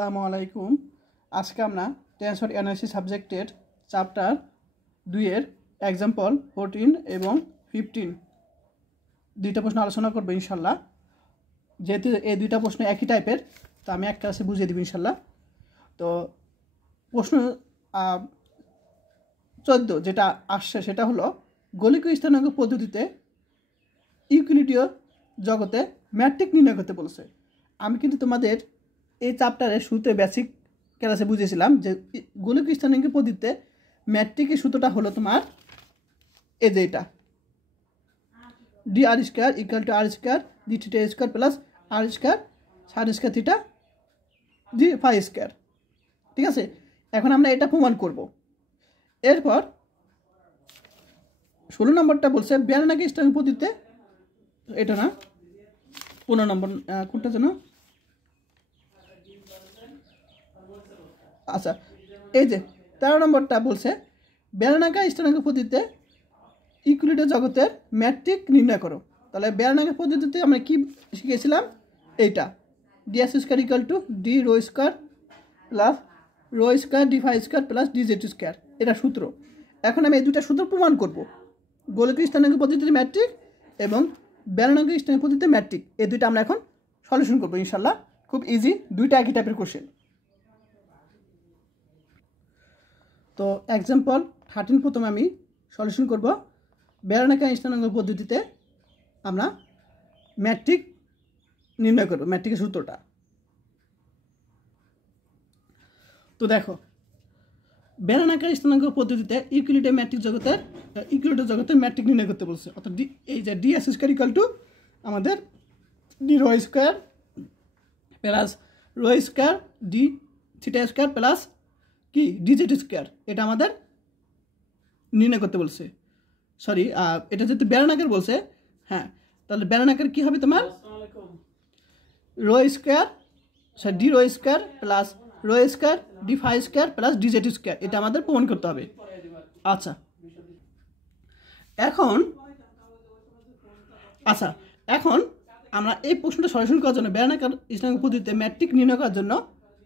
আসসালামু আলাইকুম। আজকে আমরা টেনসর অ্যানালিসিস সাবজেক্টের চ্যাপ্টার 2 এর এক্সাম্পল 14 এবং 15 দুইটা প্রশ্ন আলোচনা করব ইনশাল্লাহ। যেহেতু এই দুইটা প্রশ্ন একই টাইপের, তো আমি একটা আছে বুঝিয়ে দেব ইনশাল্লাহ। তো প্রশ্ন 14 যেটা আসছে সেটা হলো গোলকীয় স্থানাঙ্ক পদ্ধতিতে ইউক্লিডীয় জগতে ম্যাট্রিক নির্ণয় করতে বলছে। আমি কিন্তু তোমাদের এই চ্যাপ্টারের শুরুতে বেসিক ক্লাসে বুঝিয়েছিলাম যে গোলকীয় স্থানাঙ্ক পদ্ধতিতে ম্যাট্রিকের সূত্রটা হলো তোমার এই যে এটা d r square equal to r square D theta square plus r square sine square theta d phi square. ঠিক আছে, এখন আমরা এটা প্রমাণ করব। এরপর 16 নম্বরটা বলছে বেলনাকার স্থানাঙ্ক পদ্ধতিতে, এটা না 15 নম্বর কোনটা যেন, আচ্ছা এই যে 13 নম্বরটা বলছে বেলনাকার স্থানাঙ্ক পদ্ধতিতে ইউক্লিডীয় জগতের ম্যাট্রিক নির্ণয় করো। তাহলে বেলনাকার পদ্ধতিতে আমরা কি শিখেছিলাম? এইটা d S square equal to d rho square plus rho square d phi square plus d Z square, এটা সূত্র। এখন আমি এই দুটা সূত্র প্রমাণ করব, গোলকীয় স্থানাঙ্ক পদ্ধতিতে ম্যাট্রিক এবং বেলনাকার স্থানাঙ্ক পদ্ধতিতে ম্যাট্রিক। এই দুইটা আমরা এখন সলিউশন করবো ইনশাল্লাহ। খুব ইজি, দুইটা একই টাইপের কোশ্চেন। তো এক্সাম্পল 13 প্রথমে আমি সলিউশন করব। বেলনাকার স্থানাঙ্ক পদ্ধতিতে আমরা ম্যাট্রিক নির্ণয় করব, ম্যাট্রিকের সূত্রটা। তো দেখো বেলনাকার স্থানাঙ্ক পদ্ধতিতে ইউক্লিডীয় জগতের ম্যাট্রিক নির্ণয় করতে বলছে। অর্থাৎ এই যে D S square equal to আমাদের D rho square plus rho square D theta square plus কি ডি জেড স্কোয়ার, এটা আমাদের নির্ণয় করতে বলছে। সরি, এটা যেহেতু বেলনাকার বলছে, হ্যাঁ, তাহলে বেলনাকার কি হবে তোমার rho square d rho square plus rho square d phi square plus d Z square, এটা আমাদের প্রমাণ করতে হবে। আচ্ছা এখন আমরা এই প্রশ্নটা সলিউশন করার জন্য বেলনাকার স্থানাঙ্ক পদ্ধতিতে ম্যাট্রিক নির্ণয় করার জন্য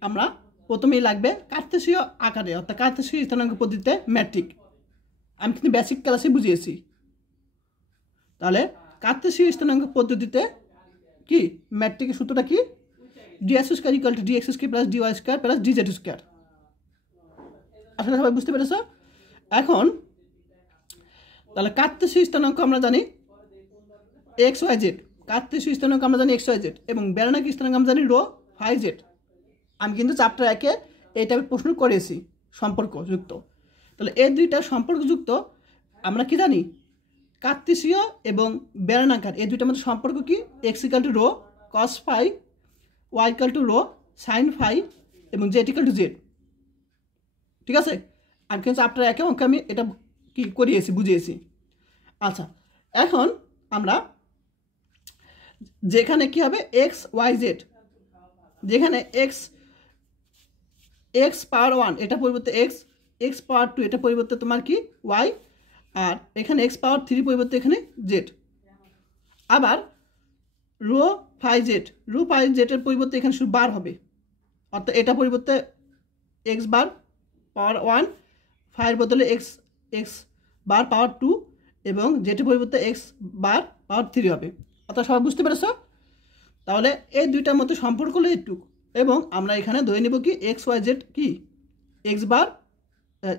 আমরা প্রথমেই লাগবে কার্তেশীয় আকারে, অর্থাৎ কার্তেশীয় স্থানাঙ্ক পদ্ধতিতে ম্যাট্রিক। আমি কিন্তু বেসিক ক্লাসে বুঝিয়েছি। তাহলে কার্তেশীয় স্থানাঙ্ক পদ্ধতিতে কি ম্যাট্রিকের সূত্রটা কি? D S square equal to d x square plus d y square plus d Z square. আসলে সবাই বুঝতে পেরেছ? এখন তাহলে কার্তেশীয় স্থানাঙ্ক আমরা জানি এক্স ওয়াই জেড, কার্তেশীয় স্থানাঙ্ক আমরা জানি এক্স ওয়াই জেড, এবং বেলনাকার স্থানাঙ্ক আমরা জানি রো ফাই জেড। আমি কিন্তু চ্যাপ্টার 1-এ এই টাইপের প্রশ্ন করেছি সম্পর্কযুক্ত। তাহলে এই দুইটা সম্পর্কযুক্ত আমরা কি জানি? কার্তেশীয় এবং বেলনাকার এই দুইটার মধ্যে সম্পর্ক কি? X equal to rho cos phi, y equal to rho sine phi এবং জেড ইকুয়াল টু জেড। ঠিক আছে, আমি কিন্তু চ্যাপ্টার 1-এ আমি এটা কি করিয়েছি, বুঝিয়েছি। আচ্ছা এখন আমরা যেখানে কি হবে এক্স ওয়াই জেড, যেখানে এক্স পাওয়ার 1 এটা পরিবর্তে এক্স পাওয়ার 2 এটা পরিবর্তে তোমার কি ওয়াই, আর এখানে এক্স পাওয়ার 3 পরিবর্তে এখানে জেড। আবার রো ফাই জেডের পরিবর্তে এখানে শুধু বার হবে, অর্থাৎ এটা পরিবর্তে এক্স বার পাওয়ার 1, ফাইয়ের বদলে এক্স বার পাওয়ার 2 এবং জেডের পরিবর্তে এক্স বার পাওয়ার 3 হবে। অর্থাৎ সবাই বুঝতে পেরেছ? তাহলে এই দুইটার মধ্যে সম্পর্ক হলো এইটুক, এবং আমরা এখানে ধরে নেব কি এক্স ওয়াই জেড কি এক্স বার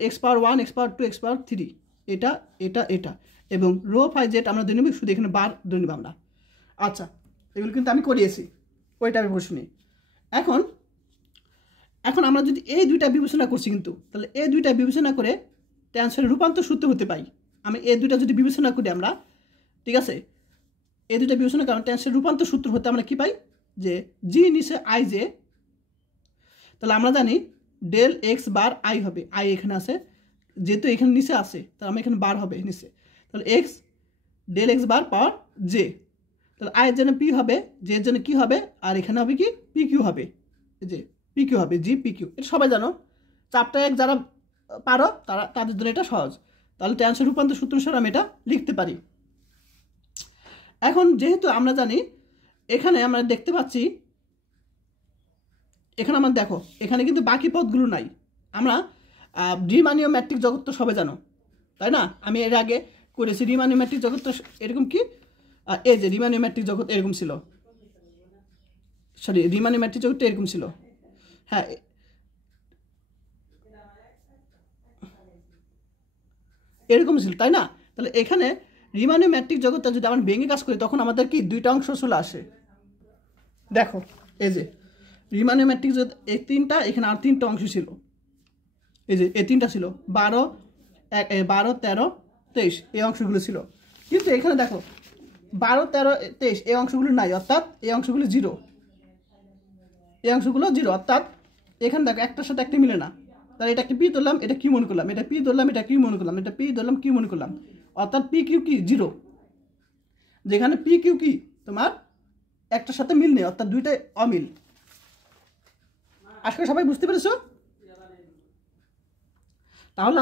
এক্স পাওয়ার 1 এক্স পাওয়ার 2 এক্স পাওয়ার 3, এটা এটা এটা, এবং রো ফাই জেড আমরা ধরে নেব শুধু এখানে বার ধরে নেব আমরা। আচ্ছা এগুলো কিন্তু আমি করিয়েছি ওইটা আমি প্রশ্নে। এখন আমরা যদি এই দুইটা বিবেচনা করছি কিন্তু, তাহলে এই দুইটা বিবেচনা করে টেনসরের রূপান্তর সূত্র হতে পাই। আমি এই দুইটা যদি বিবেচনা করি আমরা, ঠিক আছে, এই দুইটা বিবেচনা করি টেনসরের রূপান্তর সূত্র হতে আমরা কি পাই? যে জি নিচে আই জে, তাহলে আমরা জানি ডেল এক্স বার আই হবে, আই এখানে আছে যেহেতু এখানে নিচে আছে, তাহলে আমরা এখানে বার হবে নিচে, তাহলে এক্স ডেল এক্স বার পাওয়ার জে। তাহলে আয়ের জন্য পি হবে, জের জন্য কি হবে, আর এখানে হবে কি পি কিউ হবে, যে পি কিউ হবে জি পি কিউ। এটা সবাই জানো, চ্যাপ্টার 1 যারা পারো তাদের জন্য এটা সহজ। তাহলে টেনসর রূপান্তর সূত্র অনুসারে আমি এটা লিখতে পারি। এখন যেহেতু আমরা জানি এখানে আমরা দেখতে পাচ্ছি এখানে আমার দেখো এখানে কিন্তু বাকি পদগুলো নাই। আমরা রিমানীয় ম্যাট্রিক জগৎ তো সবে জানো, তাই না? আমি এর আগে করেছি রিমানীয় ম্যাট্রিক জগৎ তো এরকম কি, এই যে রিমানীয় ম্যাট্রিক জগৎ এরকম ছিল, সরি রিমানীয় ম্যাট্রিক জগৎটা এরকম ছিল। হ্যাঁ, এরকম ছিল, তাই না? তাহলে এখানে রিমানীয় ম্যাট্রিক জগৎটা যদি আমরা ভেঙে কাজ করি তখন আমাদের কি দুইটা অংশ চলে আসে। দেখো এই যে রিমানীয় ম্যাট্রিক জগৎ এই তিনটা, এখানে আর তিনটা অংশ ছিল, এই যে এই তিনটা ছিল 12, 13, 23 এই অংশগুলো ছিল। কিন্তু এখানে দেখো 12, 13, 23 এই অংশগুলো নাই, অর্থাৎ এই অংশগুলো জিরো, এই অংশগুলো জিরো, অর্থাৎ এখানে দেখো একটার সাথে একটা মিলে না। তাহলে এটা একটা পি ধরলাম, এটা কি মনে করলাম, এটা পি ধরলাম, এটা কি মনে করলাম, এটা পি ধরলাম, কি মনে করলাম, অর্থাৎ পি কিউ কি জিরো। যেখানে পি কিউ কি তোমার একটার সাথে মিল নেই, অর্থাৎ দুইটাই অমিল। আজকে সবাই বুঝতে পেরেছো? তাহলে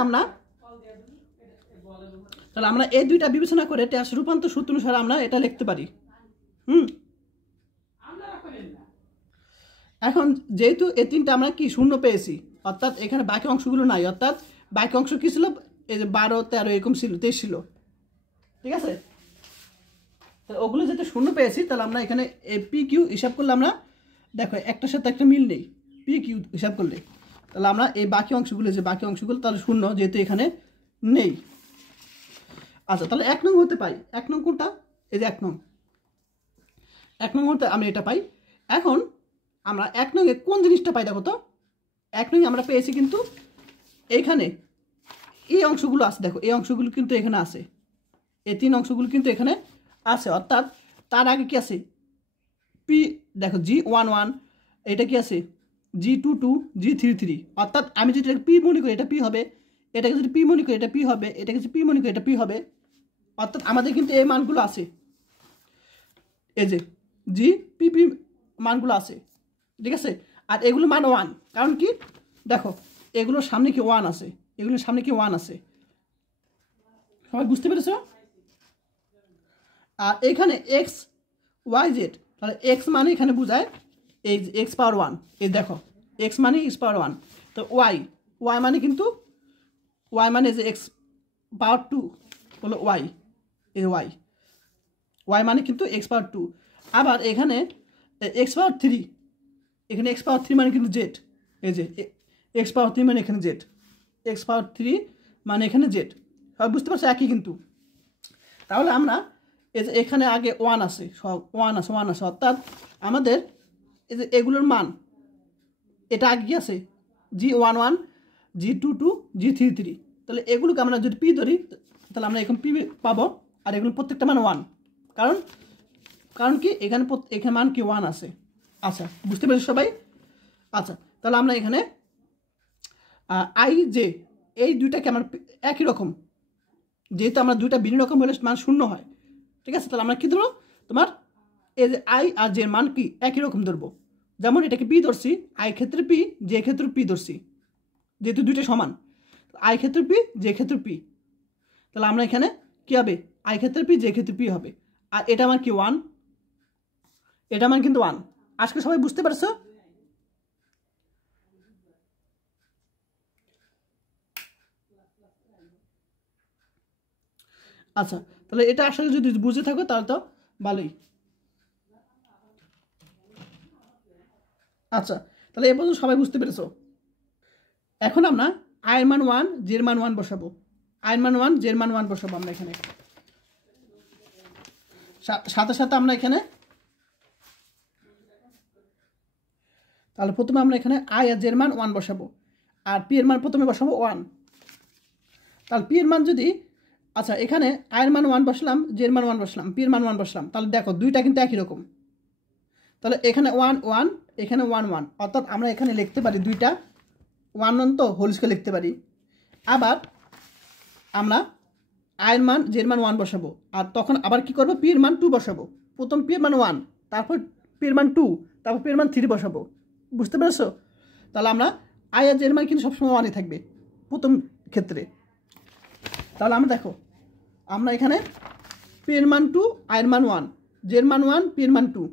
আমরা এই দুইটা বিবেচনা করে ট্যাস রূপান্তর সূত্র অনুসারে আমরা এটা লিখতে পারি। এখন যেহেতু এই তিনটা আমরা কি শূন্য পেয়েছি, অর্থাৎ এখানে বাকি অংশগুলো নাই, অর্থাৎ বাকি অংশ কি ছিল, এই যে 12, 13 এরকম ছিল, 23 ছিল, ঠিক আছে? তাহলে ওগুলো যেহেতু শূন্য পেয়েছি, তাহলে আমরা এখানে পি কিউ হিসাব করলে আমরা দেখো একটার সাথে একটা মিল নেই, পি কিউ হিসাব করলে, তাহলে আমরা এই বাকি অংশগুলো, যে বাকি অংশগুলো তাহলে শূন্য যেহেতু এখানে নেই। আচ্ছা, তাহলে 1 নং হতে পাই, 1 নং কোনটা, এই যে 1 নং, 1 নং হতে আমি এটা পাই। এখন আমরা 1 নং এ কোন জিনিসটা পাই দেখো তো, 1 নং আমরা পেয়েছি কিন্তু এইখানে এই অংশগুলো আছে, দেখো এই অংশগুলো কিন্তু এখানে আছে, এই তিন অংশগুলো কিন্তু এখানে আছে, অর্থাৎ তার আগে কি আছে পি, দেখো G11, এটা কি আছে G22, G33, অর্থাৎ আমি যদি পি মনে করি এটা পি হবে, এটাকে যদি পি মনে করি এটা পি হবে, এটাকে যদি পি মনে করি এটা পি হবে, অর্থাৎ আমাদের কিন্তু এই মানগুলো আছে, এই যে জি পি পি মানগুলো আছে, ঠিক আছে? আর এগুলো মান 1, কারণ কি দেখো এগুলোর সামনে কি 1 আছে, এগুলোর সামনে কি 1 আছে, সবাই বুঝতে পেরেছো? আর এখানে এক্স ওয়াই জেড, তাহলে এক্স মানে এখানে বোঝায় এই এক্স পাওয়ার 1, এই দেখো এক্স মানে এক্স পাওয়ার 1, তো ওয়াই, ওয়াই মানে কিন্তু ওয়াই মানে যে এক্স পাওয়ার 2 হলো ওয়াই, এই ওয়াই, ওয়াই মানে কিন্তু এক্স পাওয়ার 2। আবার এখানে এক্স পাওয়ার 3, এখানে এক্স পাওয়ার 3 মানে কিন্তু জেড, এই যে এক্স পাওয়ার 3 মানে এখানে জেড, এক্স পাওয়ার 3 মানে এখানে জেড, সব বুঝতে পারছো একই কিন্তু। তাহলে আমরা এই যে এখানে আগে 1 আছে, সব 1 আছে, 1 আছে, অর্থাৎ আমাদের এই যে এগুলোর মান এটা আগে কি আছে G11, G22, G33, তাহলে এগুলোকে আমরা যদি পি ধরি তাহলে আমরা এখন পি পাবো, আর এগুলো প্রত্যেকটা মান 1, কারণ কি এখানে মান কি 1 আছে। আচ্ছা, বুঝতে পেরেছো সবাই? আচ্ছা, তাহলে আমরা এখানে আই জে এই দুইটাকে আমার একই রকম, যেহেতু আমরা দুইটা ভিন্ন রকম হলে মান শূন্য হয়, ঠিক আছে? তাহলে আমরা কি ধরবো, তোমার এই যে আই আর জে মান কি একই রকম ধরবো, যেমন এটাকে পি ধরছি, আই ক্ষেত্রে পি, জে ক্ষেত্রে পি ধরছি, যেহেতু দুইটা সমান, আই ক্ষেত্রে পি, জে ক্ষেত্রে পি, তাহলে আমরা এখানে কি হবে আই ক্ষেত্রে পি, জে ক্ষেত্রে পি হবে, আর এটা আমার কি 1, এটা আমার কিন্তু 1। আজকে সবাই বুঝতে পারছো? আচ্ছা, তাহলে এটা আসলে যদি বুঝে থাকো তাহলে তো ভালোই। আচ্ছা, তাহলে এ পর্যন্ত সবাই বুঝতে পেরেছো। এখন আমরা আয়ের মান 1, জের মান 1 বসাবো, আয়ের মান 1, জের মান 1 বসাবো আমরা এখানে, সাথে সাথে আমরা এখানে, তাহলে প্রথমে আমরা এখানে আই আর জের মান 1 বসাবো, আর পি এর মান প্রথমে বসাবো 1, তাহলে পি এর মান যদি, আচ্ছা এখানে আয়ের মান 1 বসলাম, জের মান 1 বসলাম, পি এর মান 1 বসলাম, তাহলে দেখো দুইটা কিন্তু একই রকম, তাহলে এখানে 1 1, এখানে 1 1, অর্থাৎ আমরা এখানে লিখতে পারি দুইটা 1 1 তো হোল স্কয়ার লিখতে পারি। আবার আমরা আয়ের মান জের মান 1 বসাবো, আর তখন আবার কি করবো পি এর মান 2 বসাবো, প্রথম পি এর মান 1, তারপর পি এর মান 2, তারপর পি এর মান 3 বসাবো, বুঝতে পেরেছো? তাহলে আমরা আই আর জের মান কিন্তু সবসময় 1ই থাকবে প্রথম ক্ষেত্রে। তাহলে আমরা দেখো আমরা এখানে পি এর মান 2, আয়ের মান 1, জের মান 1, পি এর মান 2,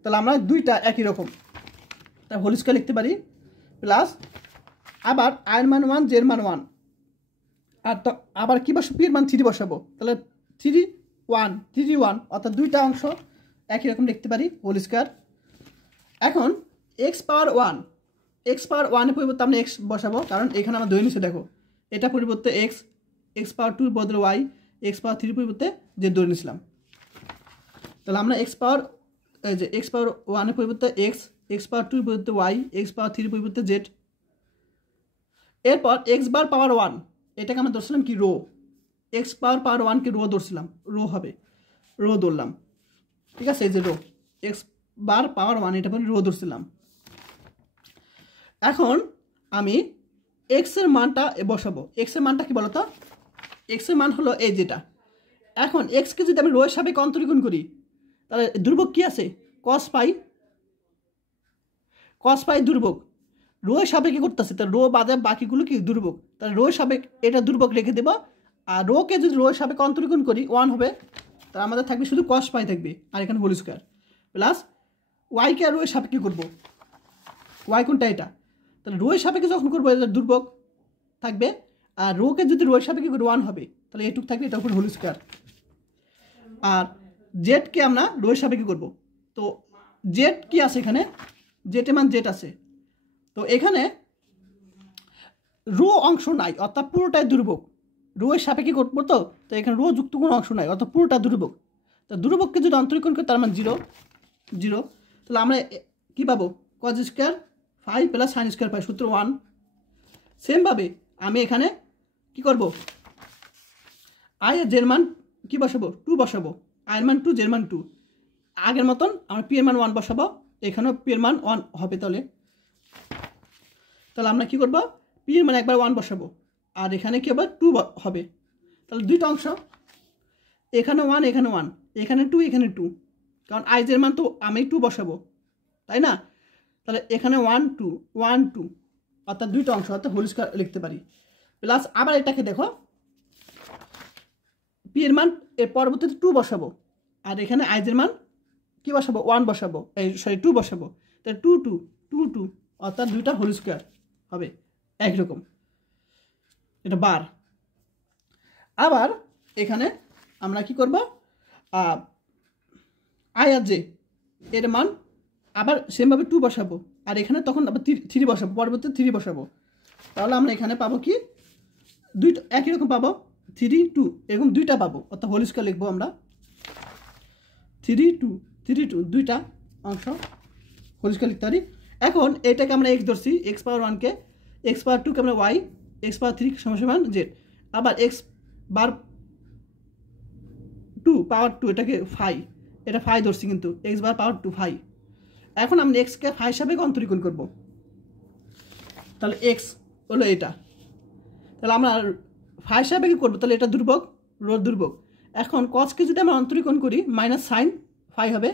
তাহলে আমরা দুইটা একই রকম, তার হোল স্কয়ার লিখতে পারি, প্লাস আবার আয়ের মান 1 জের মান 1, আর তো আবার কী বসাবো, পি এর মান 3 বসাবো, তাহলে 3 1 3 1 অর্থাৎ দুইটা অংশ একই রকম লিখতে পারি হোল স্কয়ার। এখন এক্স পাওয়ার 1 এর পরিবর্তে আমরা এক্স বসাবো, কারণ এখানে আমরা ধরে নিচ্ছি দেখো এটা পরিবর্তে এক্স পাওয়ার 2 বদলে ওয়াই, এক্স পাওয়ার 3 পরিবর্তে জেড ধরে নিয়েছিলাম। তাহলে আমরা এক্স পাওয়ার 1 এর পরিবর্তে এক্স পাওয়ার 2 এর পরিবর্তে ওয়াই, এক্স পাওয়ার 3 এর পরিবর্তে জেড। এরপর এক্স বার পাওয়ার 1 এটাকে আমরা ধরছিলাম কি রো, এক্স পাওয়ার 1কে রো ধরছিলাম, রো হবে, রো ধরলাম, ঠিক আছে। এই যে রো এক্স বার পাওয়ার 1 এটা পরে রো ধরছিলাম। এখন আমি এক্স এর মানটা বসাবো। এক্স এর মানটা কি বলতো, এক্স এর মান হলো এই যেটা। এখন এক্সকে যদি আমি রো এর সাপেক্ষে অন্তরীকরণ করি তাহলে ধ্রুবক কি আছে, কস পাই ধ্রুবক, রো এর সাপেক্ষে করতেছে, তাহলে রো বাদে বাকিগুলো কি ধ্রুবক, তাহলে রো এর সাপেক্ষে এটা ধ্রুবক রেখে দেবো। আর রোকে যদি রো এর সাপেক্ষে অন্তরীকরণ করি 1 হবে, তাহলে আমাদের থাকবে শুধু কস পাই থাকবে, আর এখানে হোল স্কয়ার, প্লাস ওয়াইকে আর রো এর সাপেক্ষে করবো, ওয়াই কোনটা এটা, তাহলে রো এর সাপেক্ষে যখন করবো এটা ধ্রুবক থাকবে, আর রোকে যদি রো এর সাপেক্ষে করি 1 হবে, তাহলে এটুক থাকবে, এটা উপর হোল স্কয়ার। আর জেডকে আমরা রো এর সাপেক্ষে করবো, তো জেড কি আছে এখানে, জেডের মান জেড আছে, তো এখানে রো অংশ নাই অর্থাৎ পুরোটাই ধ্রুবক, রো এর সাপেক্ষে করবো, তো এখানে রো যুক্ত কোনো অংশ নাই অর্থাৎ পুরোটা ধ্রুবক। তো ধ্রুবককে যদি অন্তরীকরণ করি তার মান 0 0, তাহলে আমরা কী পাবো, cause square 5 plus sine square পাই, সূত্র 1। সেমভাবে আমি এখানে কি করব, আই এর জের মান কি বসাবো, 2 বসাবো, আয়ের মান 2 জের মান 2, আগের মতন আমরা পি এর মান 1 বসাবো, এখানেও পি এর মান 1 হবে। তাহলে আমরা কি করব, পি এর মান একবার 1 বসাবো, আর এখানে কি আবার 2 হবে, তাহলে দুইটা অংশ, এখানে 1 এখানে 1, এখানে 2 এখানে 2, কারণ আই জের মান তো আমি 2 বসাবো, তাই না। তাহলে এখানে 1 2 1 2 অর্থাৎ দুইটা অংশ, অর্থাৎ হোল স্কয়ার লিখতে পারি। প্লাস আবার এটাকে দেখো, পি এর মান এর পরবর্তীতে 2 বসাবো, আর এখানে আই এর মান কি বসাবো, 1 বসাবো, 2 বসাবো, তাহলে 2 2 2 2 অর্থাৎ দুইটা হোল স্কয়ার হবে একরকম, এটা বার। আবার এখানে আমরা কি করব, আই আর জে এর মান আবার সেমভাবে 2 বসাবো, আর এখানে তখন আবার 3 বসাবো, পরবর্তীতে 3 বসাবো, তাহলে আমরা এখানে পাবো কি দুইটা একই রকম পাবো, 3 2 এরকম দুইটা পাবো, অর্থাৎ হোল স্কয়ার লিখবো আমরা 3 2 দুইটা অংশ হোল স্কয়ার লিখতে পারি। এখন এটাকে আমরা এক্স ধরছি, এক্স পাওয়ার 1কে, এক্স পাওয়ার 2কে আমরা ওয়াই, এক্স পাওয়ার 3 সমান জেড, আবার এক্স বার 2 পাওয়ার 2 এটাকে 5, এটা 5 ধরছি কিন্তু এক্স বার পাওয়ার 2 5। এখন আমরা এক্সকে 5 সাপেক্ষে অন্তরীকরণ করব, তাহলে এক্স হলো এটা, তাহলে আমরা 5 সাপেক্ষে করবো, তাহলে এটা ধ্রুবক, রো ধ্রুবক। এখন কসকে যদি আমরা অন্তরীকরণ করি মাইনাস সাইন 5 হবে,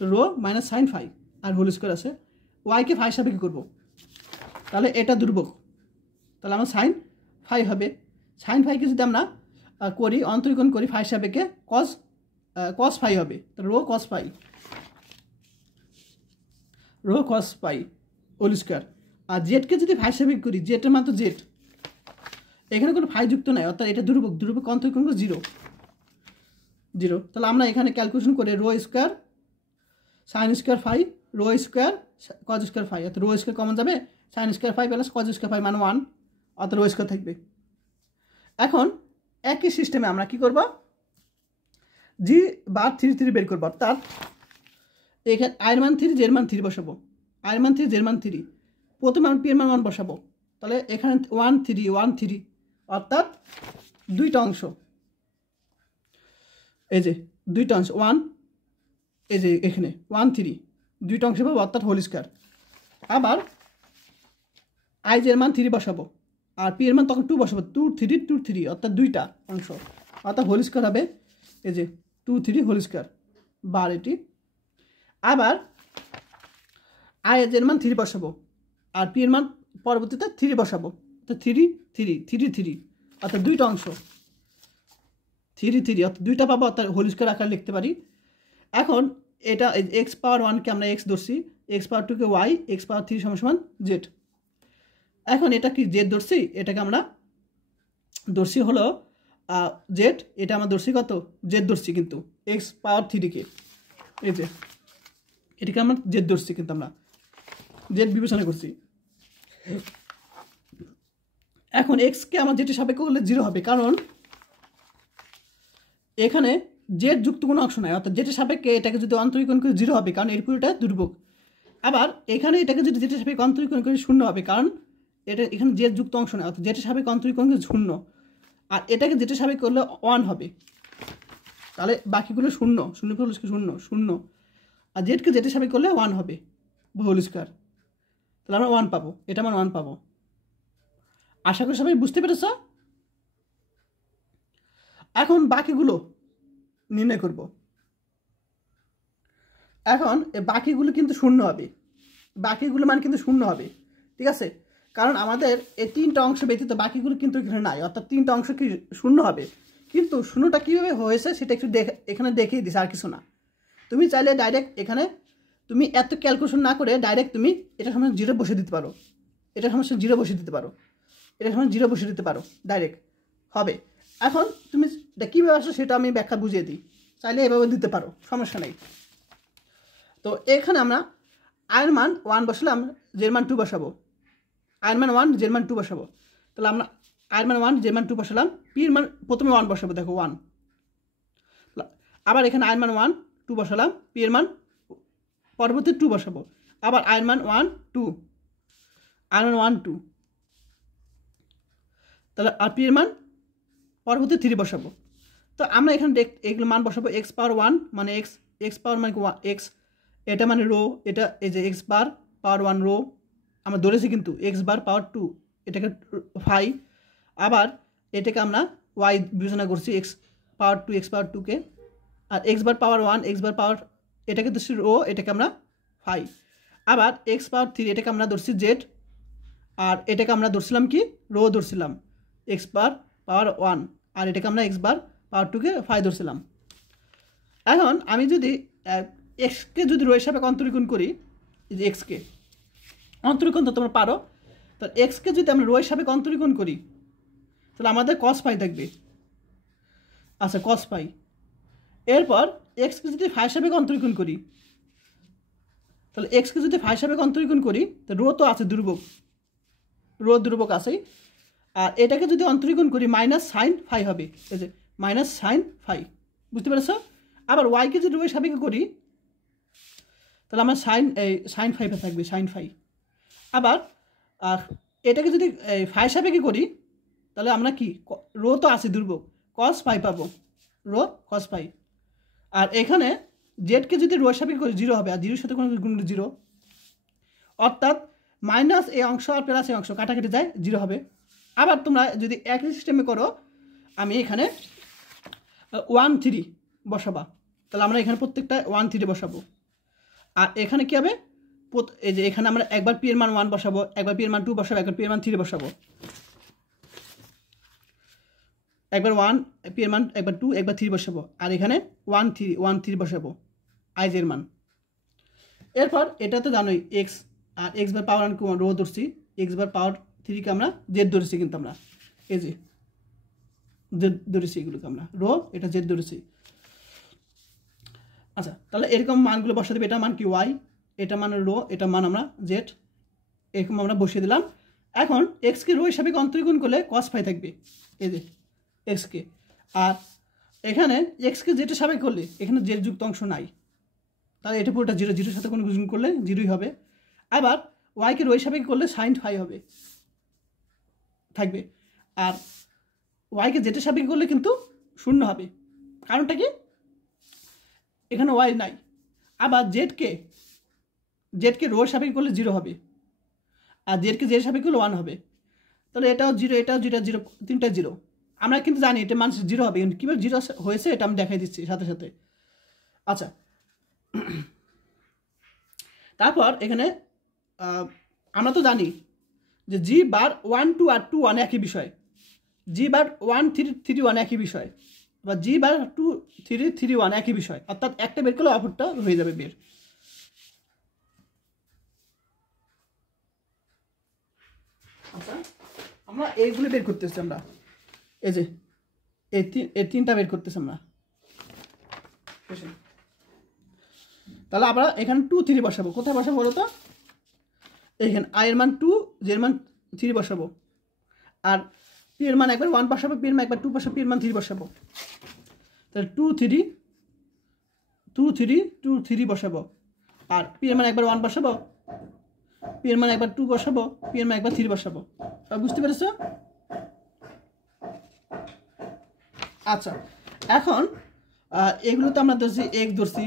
রো মাইনাস সাইন 5, আর হোল স্কয়ার আছে, ওয়াইকে 5 সাপেক্ষে করবো, তাহলে এটা ধ্রুবক, তাহলে আমার সাইন 5 হবে। সাইন 5কে যদি আমরা করি অন্তরীকরণ করি 5 সাপেক্ষে, কস 5 হবে, রো কস 5 হোল স্কয়ার। আর জেডকে যদি 5 সাপেক্ষে করি, জেডের মান তো জেড, এখানে কোনো 5 যুক্ত নাই অর্থাৎ এটা ধ্রুবক অন্তরীকরণ করে 0 0, তাহলে আমরা এখানে ক্যালকুলেশন করে rho square sine square 5 rho square cos square 5, অর্থাৎ রো স্কয়ার কমন যাবে, sine square 5 plus cos square 5 মানে 1, অর্থাৎ রো স্কয়ার থাকবে। এখন একই সিস্টেমে আমরা কি করব, জি বার 3 3 বের করবো, অর্থাৎ এখানে আয়ের মান 3 জের মান 3 বসাবো, আয়ের মান 3 জের মান 3, প্রথমে আমি পি এর মান 1 বসাবো, তাহলে এখানে 1 3 অর্থাৎ দুইটা অংশ, এই যে দুইটা অংশ 1, এই যে এখানে 1 3 দুইটা অংশ পাবো, অর্থাৎ হোল স্কয়ার। আবার আই জের মান 3 বসাবো, আর পি এর মান তখন 2 বসাবো, 2 3 অর্থাৎ দুইটা অংশ, অর্থাৎ হোল স্কয়ার হবে, এই যে 2 3 হোল স্কয়ার বার এটি। আবার আই এর মান 3 বসাবো, আর পি এর মান পরবর্তীতে 3 বসাবো, তো 3 3 অর্থাৎ দুইটা অংশ 3 3 অর্থাৎ দুইটা পাবো, অর্থাৎ হোল স্কয়ার আকারে লিখতে পারি। এখন এটা এক্স পাওয়ার 1কে আমরা এক্স ধরছি, এক্স পাওয়ার 2 কে ওয়াই, এক্স পাওয়ার 3 সমান সমান জেড। এখন এটা কি জেড ধরছি, এটাকে আমরা ধরছি হলো জেড, এটা আমরা ধরছি কত জেড ধরছি, কিন্তু এক্স পাওয়ার 3 কে এই যে এটাকে আমরা জেড ধরছি, কিন্তু আমরা জেড বিবেচনা করছি। এখন এক্সকে আমরা জেডের সাপেক্ষে করলে 0 হবে, কারণ এখানে জেড যুক্ত কোনো অংশ নাই, অর্থাৎ জেডের সাপেক্ষে এটাকে যদি অন্তরীকরণ করে 0 হবে, কারণ এর পুরোটা দুর্ভোগ। আবার এখানে এটাকে যদি জেডের সাপেক্ষে অন্তরীকরণ করে 0 হবে, কারণ এটা এখানে জেড যুক্ত অংশ নাই, অর্থাৎ জেডের সাপেক্ষে অন্তরীকরণ করে 0। আর এটাকে জেডের সাপেক্ষে করলে 1 হবে, তাহলে বাকিগুলো 0 0 হোল স্কয়ার 0 0, আর জেডকে জেডের সাপেক্ষে করলে 1 হবে হোল স্কয়ার, তাহলে আমরা 1 পাবো, এটা আমরা 1 পাবো। আশা করি সবাই বুঝতে পেরেছ। এখন বাকিগুলো নির্ণয় করব। এখন এই বাকিগুলো কিন্তু 0 হবে, বাকিগুলো মান কিন্তু 0 হবে, ঠিক আছে, কারণ আমাদের এই 3টা অংশ ব্যতীত বাকিগুলো কিন্তু এখানে নাই, অর্থাৎ 3টা অংশ কি 0 হবে। কিন্তু 0টা কীভাবে হয়েছে সেটা একটু এখানে দেখিয়ে দিছে, আর কিছু না। তুমি চাইলে ডাইরেক্ট এখানে তুমি এত ক্যালকুলেশন না করে ডাইরেক্ট তুমি এটা সমান 0 বসে দিতে পারো, এটা সমস্যা 0 বসে দিতে পারো, এটা সমান 0 বসে দিতে পারো, ডাইরেক্ট হবে। এখন তুমি এটা কীভাবে আসো সেটা আমি ব্যাখ্যা বুঝিয়ে দিই, চাইলে এভাবে দিতে পারো, সমস্যা নেই। তো এখানে আমরা আয়ের মান 1 বসালাম, জের মান 2 বসাবো, আয়ের মান 1 জের মান 2 বসাবো, তাহলে আমরা আয়ের মান 1 জের মান 2 বসালাম, পির মান প্রথমে 1 বসাবো, দেখো 1। আবার এখানে আয়ের মান 1 2 বসালাম, পির মান পরবর্তী 2 বসাবো, আবার আয়ের মান 1 2, আয়ের মান 1 2, তাহলে আর পির মান পরবর্তী 3 বসাবো। তো আমরা এখানে এগুলো মান বসাবো, এক্স পাওয়ার 1 মানে এক্স, এক্স পাওয়ার মানে এক্স, এটা মানে রো, এটা এই যে এক্স বার পাওয়ার 1 রো আমরা ধরেছি, কিন্তু এক্স বার পাওয়ার 2 এটাকে 5, আবার এটাকে আমরা ওয়াই বিবেচনা করছি, এক্স পাওয়ার 2 এক্স পাওয়ার 2কে, আর এক্স বার পাওয়ার 1 এক্স বার পাওয়ার এটাকে ধরছি রো, এটাকে আমরা 5, আবার এক্স পাওয়ার 3 এটাকে আমরা ধরছি জেড, আর এটাকে আমরা ধরছিলাম কি রো ধরছিলাম এক্স বার পাওয়ার 1, আর এটাকে আমরা এক্স বার পাওয়ার 2কে 5 ধরছিলাম। এখন আমি যদি এক্সকে যদি রো হিসাবে অন্তরীকরণ করি, এই যে এক্সকে অন্তরীকরণ তো তোমরা পারো, তো এক্সকে যদি আমরা রো হিসাবে অন্তরীকরণ করি তাহলে আমাদের কস পাই থাকবে, আচ্ছা কস পাই। এরপর এক্সকে যদি ফাই হিসাবে অন্তরীকরণ করি, তাহলে এক্সকে যদি ফাই হিসাবে অন্তরীকরণ করি, তো রো তো আছে দুর্ভোগ, রো দুর্ভোগ আছেই, আর এটাকে যদি অন্তরীকরণ করি মাইনাস সাইন ফাই হবে, এই যে মাইনাস সাইন ফাই, বুঝতে পেরেছ। আবার ওয়াইকে যদি রো হিসাবে করি তাহলে আমার সাইন ফাইভে থাকবে, সাইন ফাই। আবার এটাকে যদি ফাই সাপেক্ষে করি তাহলে আমরা কি রো তো আছে দুর্ভোগ, কস ফাই পাবো, রো কস ফাই। আর এখানে জেডকে যদি রো সাপেক্ষে করি 0 হবে, আর 0-এর সাথে কোনো গুণ 0, অর্থাৎ মাইনাস এই অংশ আর প্লাস এই অংশ কাটাকাটি যায় 0 হবে। আবার তোমরা যদি একই সিস্টেমে করো, আমি এখানে 1 3 বসাবা, তাহলে আমরা এখানে প্রত্যেকটা 1 3 বসাবো, আর এখানে কী হবে এই যে এখানে আমরা একবার পি এর মান 1 বসাবো, একবার পি এর মান 2 বসাবো, একবার পি এর মান 3 বসাবো, একবার 1 পি এর মান একবার 2 একবার 3 বসাবো, আর এখানে 1 3 বসাবো আই এর মান। এরপর এটা তো জানোই এক্স, আর এক্স বার পাওয়ার 1 রো ধরছি, এক্স বার পাওয়ার 3কে আমরা জেড ধরেছি, কিন্তু আমরা এই যে জেড ধরেছি, এগুলোকে আমরা রো, এটা জেড ধরেছি। আচ্ছা, তাহলে এরকম মানগুলো বসা দেবে, এটা মান কি ওয়াই, এটা মান রো, এটা মান আমরা জেড, এরকম আমরা বসিয়ে দিলাম। এখন এক্সকে রো হিসাবে অন্তরীকরণ করলে কস ফাই থাকবে, এই যে এক্সকে, আর এখানে এক্সকে জেডের সাপেক্ষে করলে এখানে জেড যুক্ত অংশ নাই, তাহলে এটা পুরোটা 0, 0-এর সাথে কোনো গুণ করলে 0ই হবে। আবার ওয়াইকে রো হিসাবে করলে সাইন ফাই হবে থাকবে, আর ওয়াইকে জেডের সাপেক্ষে করলে কিন্তু 0 হবে, কারণটা কি এখানে ওয়াই নাই। আবার জেডকে রো সাপেক্ষে করলে 0 হবে, আর জেডকে জেড সাপেক্ষে করলে 1 হবে, তাহলে এটাও 0, এটাও 0, 0 তিনটা 0। আমরা কিন্তু জানি এটা মান 0 হবে, কিন্তু কীভাবে 0 হয়েছে এটা আমি দেখাই দিচ্ছি সাথে সাথে। আচ্ছা, তারপর এখানে আমরা তো জানি যে জি বার 1 2 আর 2 1 একই বিষয়, জি বার 1 3 3 1 একই বিষয়, বা জি বার 2 3 3 1 একই বিষয়, অর্থাৎ একটা বের করলে অপরটা হয়ে যাবে বের। আচ্ছা আমরা এইগুলো বের করতেছি, আমরা এই যে এই তিনটা বের করতেছি আমরা। তাহলে আমরা এখানে 2 3 বসাবো। কোথায় বসাবো বলো তো? এখানে আই এর মান 2, জে এর মান 3 বসাবো, আর পি এর মান একবার 1 বসাবো, পি এর মান একবার 2 বসাবো, পি এর মান 3 বসাবো। তাহলে 2 3 2 3 2 3 বসাবো, আর পি এর মান একবার 1 বসাবো, পি এর মান একবার 2 বসাবো, পি এর মান একবার 3 বসাবো। বুঝতে পেরেছো? আচ্ছা এখন এগুলো তো আমরা ধরছি এক্স ধরছি,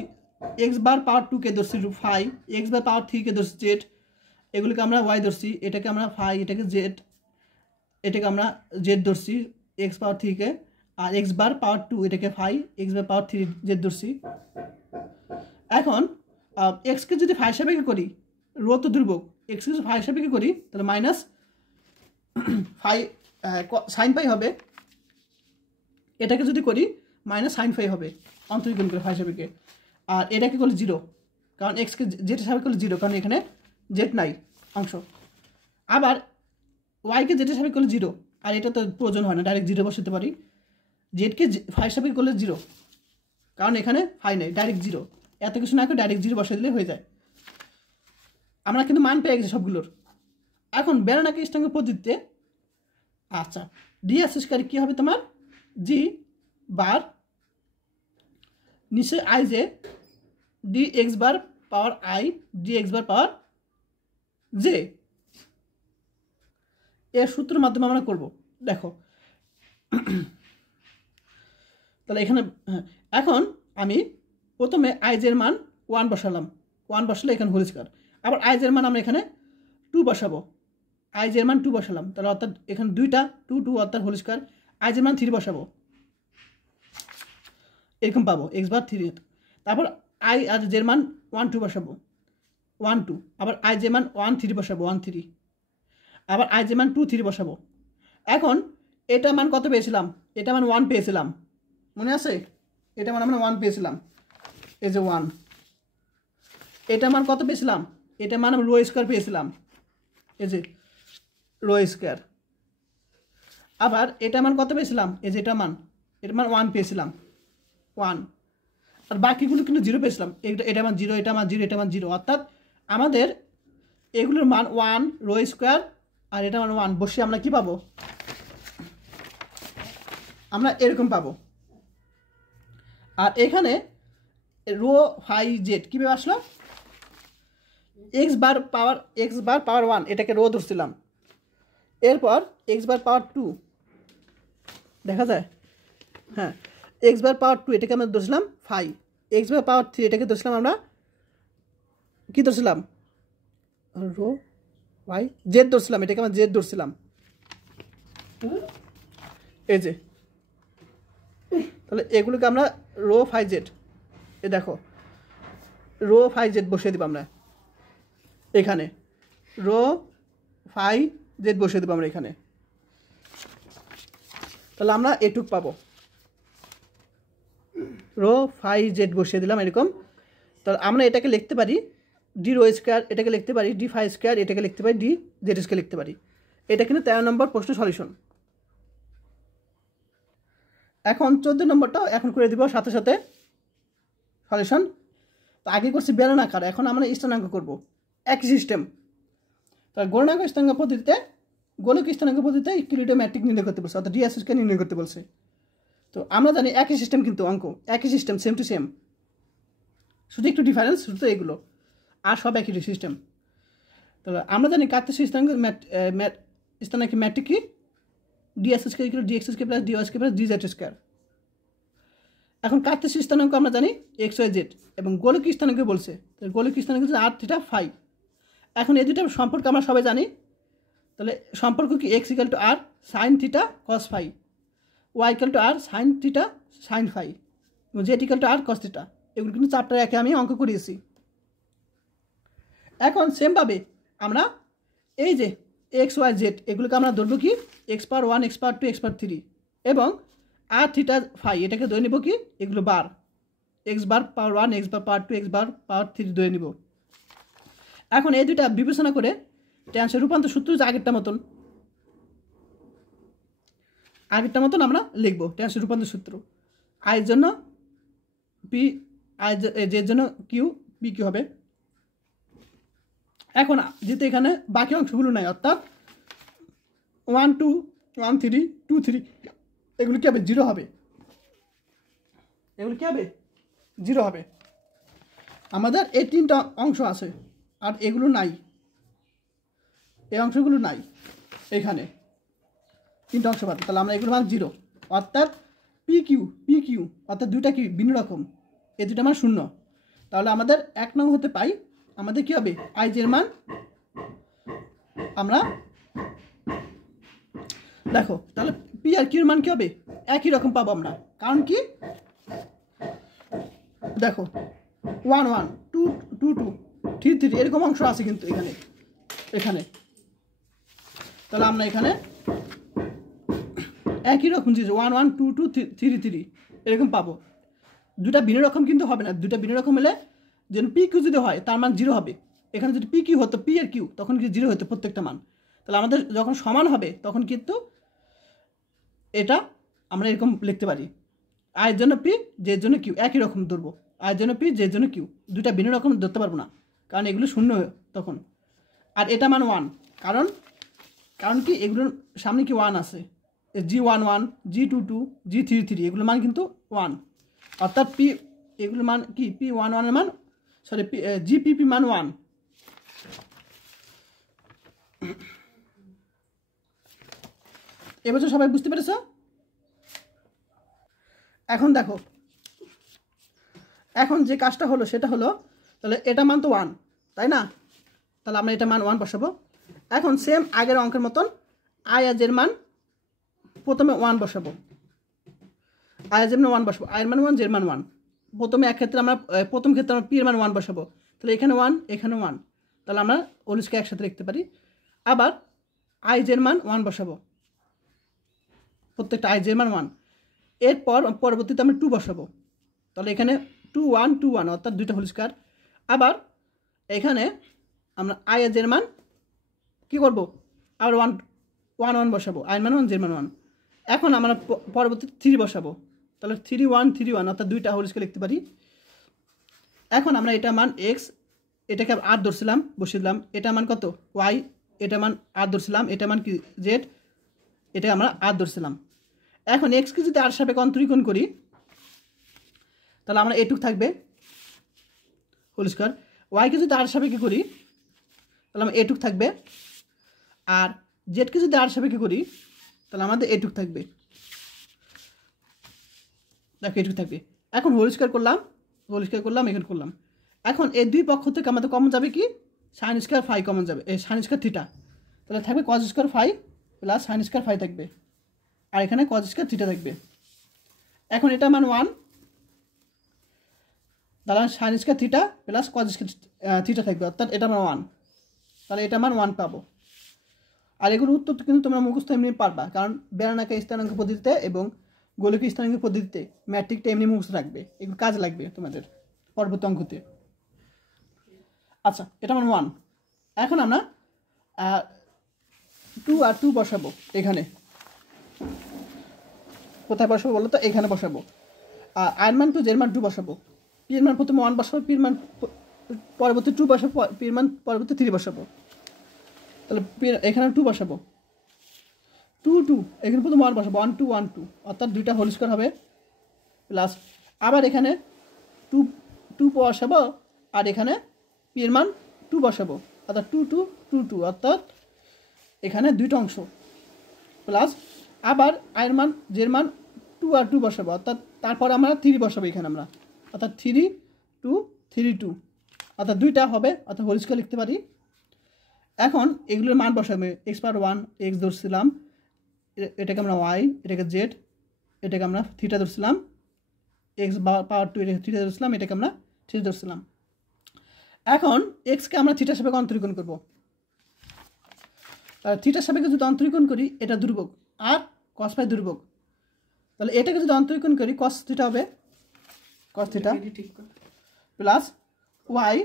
এক্স বার পাওয়ার 2 কে ধরছি 5, এক্স বার পাওয়ার 3 কে ধরছি জেড, এগুলোকে আমরা ওয়াই ধরছি, এটাকে আমরা 5, এটাকে জেড, এটাকে আমরা জেড ধরছি এক্স পাওয়ার 3 কে, আর এক্স বার পাওয়ার 2 এটাকে 5, এক্স বার পাওয়ার 3 জেড ধরছি। এখন এক্সকে যদি 5 সাপেক্ষে করি, রো তো ধ্রুবক, এক্সকে যদি 5 সাপেক্ষে করি তাহলে মাইনাস 5 সাইন পাই হবে, এটাকে যদি করি মাইনাস সাইন 5 হবে অন্তরীকরণ করে 5 সাপেক্ষে, আর এটাকে করলে 0, কারণ এক্সকে জেড সাপেক্ষে করলে 0, কারণ এখানে জেড নাই অংশ। আবার ওয়াইকে জেডের সাপেক্ষে করলে 0, আর এটা তো প্রয়োজন হয় না, ডাইরেক্ট 0 বসাতে পারি। জেডকে 5 সাপেক্ষে করলে 0, কারণ এখানে 5 নেই, ডাইরেক্ট 0, এত কিছু না করে ডাইরেক্ট 0 বসিয়ে দিলে হয়ে যায়। আমরা কিন্তু মান পেয়ে গেছি সবগুলোর। এখন বেলনাকার স্থানাঙ্ক পদ্ধতিতে আচ্ছা ডি এক্স স্কয়ার কী হবে তোমার? জি বার নিচে I J D x bar power I D x bar power J, এর সূত্রের মাধ্যমে আমরা করব। দেখো তাহলে এখানে এখন আমি প্রথমে আইজের মান 1 বসালাম, 1 বসালে এখানে হোল স্কয়ার, আবার আইজের মান আমরা এখানে 2 বসাবো, আইজের মান 2 বসালাম, তাহলে অর্থাৎ এখানে 2টা 2 2 অর্থাৎ হোল স্কয়ার, আইজের মান 3 বসাবো, এরকম পাবো এক্স বার 3। তারপর আই আর জের মান 1 2 বসাবো, 1 2, আবার আই জে মান 1 3 বসাবো, 1 3, আবার আই জে মান 2 3 বসাবো। এখন এটা মান কত পেয়েছিলাম? এটা মান 1 পেয়েছিলাম, মনে আছে? এটা মান আমরা 1 পেয়েছিলাম, এই যে 1। এটা মান কত পেয়েছিলাম? এটা মান আমরা রো স্কয়ার পেয়েছিলাম, এই যে রো স্কয়ার। আবার এটা মান কত পেয়েছিলাম? এই যে এটা মান 1 পেয়েছিলাম, 1, আর বাকিগুলো কিন্তু 0 পেয়েছিলাম। এটা মান 0, এটা মান 0, এটা মান 0, অর্থাৎ আমাদের এগুলোর মান 1 রো স্কয়ার, আর এটা মান 1 বসে আমরা কি পাবো? আমরা এরকম পাবো। আর এখানে রো 5 জেড কীভাবে আসলো? এক্স বার পাওয়ার 1 এটাকে রো ধরছিলাম, এরপর এক্স বার পাওয়ার 2 দেখা যায়, হ্যাঁ এক্স বার পাওয়ার 2 এটাকে আমরা ধরছিলাম 5, এক্স বার পাওয়ার 3 এটাকে ধরছিলাম আমরা কী ধরছিলাম? রো ওয়াই জেড ধরছিলাম, এটাকে আমরা জেড ধরছিলাম, এই যে। তাহলে এগুলোকে আমরা রো 5 জেড, এ দেখো রো 5 জেড বসিয়ে দেবো আমরা এখানে, রো 5 জেড বসিয়ে দেবো আমরা এখানে। তাহলে আমরা এটুক পাবো, রো 5 জেড বসিয়ে দিলাম এরকম। তাহলে আমরা এটাকে লিখতে পারি ডি রো স্কয়ার, এটাকে লিখতে পারি ডি 5 স্কয়ার, এটাকে লিখতে পারি ডি জেড স্কয়ার লিখতে পারি। এটা কিন্তু 13 নম্বর প্রশ্ন সলিউশন। এখন 14 নম্বরটাও এখন করে দিব সাথে সাথে সলিউশন। তো আগে করছি বেলনাকার, এখন আমরা স্থানাঙ্ক করব, একই সিস্টেম। তাহলে গোলনাঙ্ক স্থানাঙ্ক পদ্ধতিতে, গোলক স্থানাঙ্ক পদ্ধতিতে ইকুইলিব্রিয়াম ম্যাট্রিক্স নির্ণয় করতে বলছে, অর্থাৎ ডিএসএসকে নির্ণয় করতে বলছে। তো আমরা জানি একই সিস্টেম, কিন্তু অঙ্ক একই সিস্টেম, সেম টু সেম, শুধু একটু ডিফারেন্স, শুধু এগুলো, আর সব একই সিস্টেম। তাহলে আমরা জানি কার্তেশীয় স্থানাঙ্ক স্থানাঙ্ক ম্যাট্রিক কি? ডিএসএসকে ইকুয়াল ডিএক্সএসকে প্লাস ডিওয়াইএসকে প্লাস ডিজেড স্কয়ার। এখন কার্তেশীয় স্থানাঙ্ক আমরা জানি এক্স ওয়াই জেড, এবং গোলকীয় স্থানাঙ্ক বলছে, তাহলে গোলকীয় স্থানাঙ্ক হচ্ছে আর থিটা ফাই। এখন এই দুটার সম্পর্ক আমরা সবাই জানি, তাহলে সম্পর্ক কি? X equal to R sine theta cos phi, Y equal to R sine theta sine phi, এবং Z equal to R cos theta. এগুলো কিন্তু চ্যাপ্টারে একে আমি অঙ্ক করিয়েছি। এখন সেমভাবে আমরা এই যে এক্স ওয়াই জেড এগুলোকে আমরা ধরবো কি? এক্স পাওয়ার 1, এক্স পাওয়ার 2, এক্স পাওয়ার 3, এবং আর থিটা ফাই এটাকে ধরে নিব কি? এগুলো বার, এক্স বার পাওয়ার 1, এক্স বার পাওয়ার 2, এক্স বার পাওয়ার 3 ধরে নিব। এখন এই দুটা বিবেচনা করে ট্যানসের রূপান্তর সূত্র যে আগেরটা মতন, আগেরটা মতন আমরা লিখবো ট্যান রূপান্তর সূত্র। আয়ের জন্য পি, আই জের জন্য কিউ, পি কিউ হবে। এখন যেহেতু এখানে বাকি অংশগুলো নাই, অর্থাৎ 1 2 1 3 2 3 এগুলো কী হবে? 0 হবে। এগুলো কী হবে? 0 হবে। আমাদের এই 3টা অংশ আছে আর এগুলো নাই, এই অংশগুলো নাই এখানে 3টা অংশ পাবে, তাহলে আমরা এগুলো মান 0, অর্থাৎ পি কিউ অর্থাৎ দুইটা কি ভিন্ন রকম, এই দুটা মান 0। তাহলে আমাদের 1 নং হতে পাই আমাদের কি হবে? আই জের মান আমরা দেখো, তাহলে পি আর কিউর মান কি হবে? একই রকম পাবো আমরা, কারণ কি দেখো 1 1 2 2 2 3 3 এরকম অংশ আছে কিন্তু এখানে তাহলে আমরা এখানে একই রকম জিনিস 1 1 2 2 3 3 এরকম পাবো। দুটা ভিন্ন রকম কিন্তু হবে না, দুটা ভিন্ন রকম হলে যেন পি কিউ যদি হয় তার মান 0 হবে। এখানে যদি পি কিউ হতো পি আর কিউ তখন কি 0 হতো প্রত্যেকটা মান। তাহলে আমাদের যখন সমান হবে তখন কিন্তু এটা আমরা এরকম লিখতে পারি, আয়ের জন্য পি জের জন্য কিউ একই রকম ধরবো, আয়ের জন্য পি জের জন্য কিউ, দুটা ভিন্ন রকম ধরতে পারবো না কারণ এগুলো 0 তখন। আর এটা মান 1, কারণ কি এগুলোর সামনে কি 1 আছে, G1 1 G2 2 G3 3 এগুলোর মান কিন্তু 1, অর্থাৎ পি এগুলোর মান কি P1 1 এর মান সরি GPP মান 1। এবছর সবাই বুঝতে পেরেছ? এখন দেখো, এখন যে কাজটা হলো সেটা হলো, তাহলে এটা মান তো 1 তাই না, তাহলে আমরা এটা মান 1 বসাবো। এখন সেম আগের অঙ্কের মতন আই আর জের মান প্রথমে 1 বসাবো, আই আর জের মান 1 বসাবো, আয়ের মান 1 জের মান 1। প্রথমে প্রথম ক্ষেত্রে আমরা পি এর মান 1 বসাবো, তাহলে এখানে 1 এখানে 1, তাহলে আমরা ওলিশকে একসাথে লিখতে পারি। আবার আই জের মান 1 বসাবো, প্রত্যেকটা আই জের মান 1। এরপর পরবর্তীতে আমরা 2 বসাবো, তাহলে এখানে 2 1 2 1 অর্থাৎ দুইটা হোল স্কয়ার। আবার এখানে আমরা আই আর জের মান কী করবো? আবার 1 1 1 বসাবো, আই মান 1 জের মান 1। এখন আমরা পরবর্তী 3 বসাবো, তাহলে 3 1 3 1 অর্থাৎ দুইটা হোল স্কয়ার লিখতে পারি। এখন আমরা এটা মান এক্স, এটাকে আর ধরছিলাম বসিয়ে দিলাম, এটা মান কত ওয়াই, এটা মান আর ধরছিলাম, এটা মান কি জেড, এটা আমরা আর ধরছিলাম। এখন এক্সকে যদি আর সাপেক্ষে অন্তরীকরণ করি তাহলে আমরা এটুক থাকবে হোল স্কয়ার, ওয়াইকে যদি আর সাপেক্ষে করি তাহলে আমার এটুক থাকবে, আর জেডকে যদি আর সাপেক্ষে করি তাহলে আমাদের এটুক থাকবে, দেখো এটুক থাকবে। এখন হোল স্কয়ার করলাম এখানে করলাম। এখন এই দুই পক্ষ থেকে আমাদের কমন যাবে কি? সাইন স্কয়ার ফাই কমন যাবে, এই সাইন স্কয়ার থিটা, তাহলে থাকবে cos square phi plus sine square phi থাকবে, আর এখানে কজ স্কয়ার থিটা থাকবে। এখন এটা মান 1, তাহলে sign square theta plus cos square theta থাকবে, অর্থাৎ এটা মান 1, তাহলে এটা মান 1 পাবো। আর এগুলোর উত্তর কিন্তু তোমরা মুখস্থ এমনি পারবা, কারণ বেলনাকার স্থানাঙ্ক পদ্ধতিতে এবং গোলকীয় স্থানাঙ্ক পদ্ধতিতে ম্যাট্রিকটা এমনি মুখস্থ রাখবে, এগুলো কাজ লাগবে তোমাদের পরবর্তী অঙ্কতে। আচ্ছা, এটা মান 1। এখন আমরা 2 আর 2 বসাবো, এখানে কোথায় বসাবো বলো তো? এখানে বসাবো। আর আয়ের মান 2 জের মান 2 বসাবো, পি এর মান প্রথমে 1 বসাবো, পি এর মান পরবর্তী 2 বসাবো, পি এর মান পরবর্তী 3 বসাবো, তাহলে এখানে 2 বসাবো, 2 2 এখানে প্রথমে 1 বসাবো, 1 2 1 2 অর্থাৎ দুইটা হোল স্কয়ার হবে, প্লাস আবার এখানে 2 2 বসাবো, আর এখানে পি এর মান 2 বসাবো, অর্থাৎ 2 2 2 2 অর্থাৎ এখানে দুইটা অংশ, প্লাস আবার আয়ের মান জের মান 2 আর 2 বসাবো, অর্থাৎ তারপর আমরা 3 বসাবো এখানে আমরা, অর্থাৎ 3 2 3 2 অর্থাৎ দুইটা হবে, অর্থাৎ হোল স্কয়ার লিখতে পারি। এখন এগুলোর মান বসাবে, এক্স পাওয়ার 1 এক্স ধরছিলাম, এটাকে আমরা ওয়াই, এটাকে জেড, এটাকে আমরা থিটা ধরছিলাম, এক্স পাওয়ার 2 এটাকে থিটা ধরছিলাম, এটাকে আমরা থিটা ধরছিলাম। এখন এক্সকে আমরা থিটার সাপেক্ষে অন্তরীকরণ করবো, থিটার সাপেক্ষে যদি অন্তরীকরণ করি এটা ধ্রুবক, আর কস ফাই ধ্রুবক, তাহলে এটাকে যদি অন্তরীকরণ করি কস থিটা হবে, কস থিটা প্লাস ওয়াই।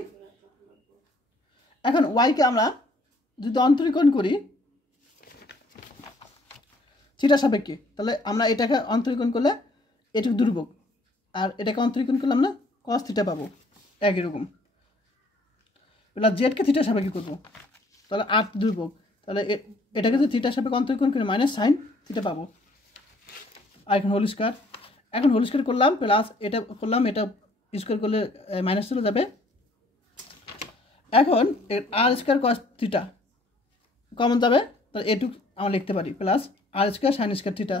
এখন ওয়াইকে আমরা যদি অন্তরীকরণ করি থিটা সাপেক্ষে। তাহলে আমরা এটাকে অন্তরীকরণ করলে এটুকু দুর্ভোগ, আর এটাকে অন্তরীকরণ করলে আমরা কস থিটা পাবো একই রকম। প্লাস জেডকে থিটা সাপেক্ষে করবো, তাহলে আর দুর্ভোগ, তাহলে এটাকে যদি থিটা সাপেক্ষে অন্তরীকরণ করে মাইনাস সাইন থিটা পাবো। আর এখন হোল স্কয়ার, এখন হোল স্কয়ার করলাম প্লাস এটা করলাম, এটা স্কয়ার করলে মাইনাস চলে যাবে। এখন আর স্কয়ার কস থিটা কমন যাবে, তাহলে এটুক আমরা লিখতে পারি প্লাস আর স্কয়ার সাইন স্কয়ার থিটা।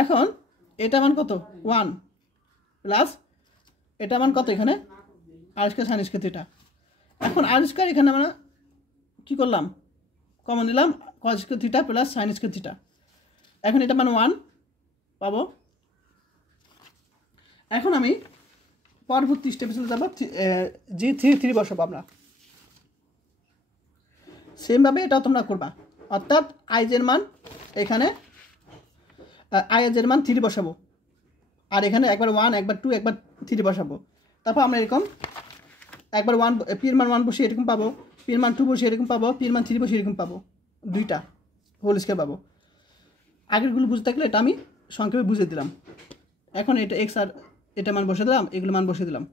এখন এটা মান কত 1 প্লাস এটা মান কত এখানে আর স্কয়ার সাইন স্কয়ার থিটা। এখন আর স্কয়ার এখানে আমরা কী করলাম কমন নিলাম, কস square theta plus sine square theta. এখন এটা মান 1 পাবো। এখন আমি পরবর্তী স্টেপে চলে যাবো, জি 3 বসাবো আমরা। সেমভাবে এটাও তোমরা করবা, অর্থাৎ আইজের মান এখানে আইজের মান 3 বসাবো, আর এখানে একবার 1 একবার 2 একবার 3 বসাবো। তারপর আমরা এরকম একবার 1 পির মান 1 বসিয়ে এরকম পাবো, পির মান 2 বসিয়ে এরকম পাবো, পির মান 3 বসিয়ে এরকম পাবো, দুইটা হোল স্কয়ার পাবো। আগেরগুলো বুঝতে থাকলে এটা আমি সংক্ষেপে বুঝিয়ে দিলাম। এখন এটা এক্স আর এটা মান বসে দিলাম, এগুলো মান বসে দিলাম।